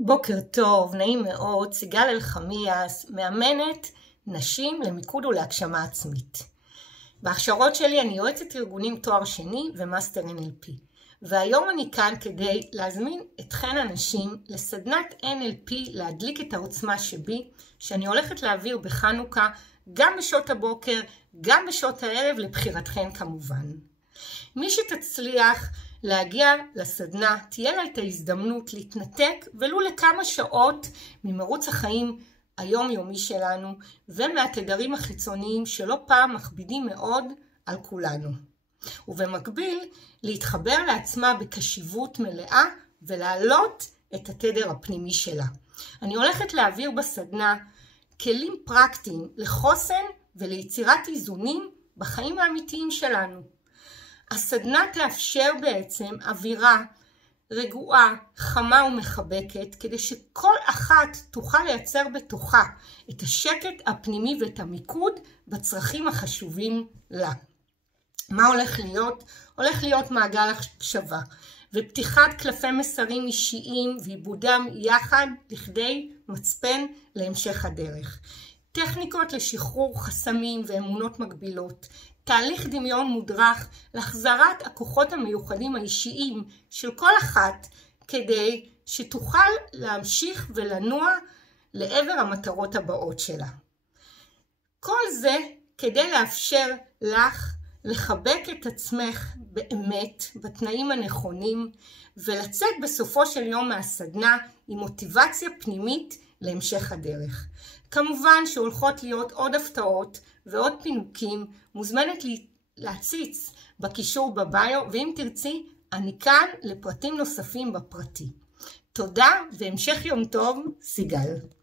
בוקר טוב, נעים מאוד, סיגל אלחמיאס, מאמנת נשים למיקוד ולהגשמה עצמית. בהכשרות שלי אני יועצת ארגונים תואר שני ומאסטר NLP. והיום אני כאן כדי להזמין אתכן הנשים לסדנת NLP להדליק את העוצמה שבי, שאני הולכת להעביר בחנוכה, גם בשעות הבוקר, גם בשעות הערב, לבחירתכן כמובן. מי שתצליח להגיע לסדנה, תהיה לה את ההזדמנות להתנתק ולו לכמה שעות ממרוץ החיים היומיומי שלנו ומהתדרים החיצוניים שלא פעם מכבידים מאוד על כולנו. ובמקביל להתחבר לעצמה בקשיבות מלאה ולהעלות את התדר הפנימי שלה. אני הולכת להעביר בסדנה כלים פרקטיים לחוסן וליצירת איזונים בחיים האמיתיים שלנו. הסדנה תאפשר בעצם אווירה רגועה, חמה ומחבקת, כדי שכל אחת תוכל לייצר בתוכה את השקט הפנימי ואת המיקוד בצרכים החשובים לה. מה הולך להיות? הולך להיות מעגל הקשבה ופתיחת קלפי מסרים אישיים ועיבודם יחד לכדי מצפן להמשך הדרך. טכניקות לשחרור חסמים ואמונות מגבילות. תהליך דמיון מודרך להחזרת הכוחות המיוחדים האישיים של כל אחת כדי שתוכל להמשיך ולנוע לעבר המטרות הבאות שלה. כל זה כדי לאפשר לך לחבק את עצמך באמת בתנאים הנכונים ולצאת בסופו של יום מהסדנה עם מוטיבציה פנימית להמשך הדרך. כמובן שהולכות להיות עוד הפתעות ועוד פינוקים, מוזמנת להציץ בקישור בביו, ואם תרצי אני כאן לפרטים נוספים בפרטי. תודה והמשך יום טוב, סיגל.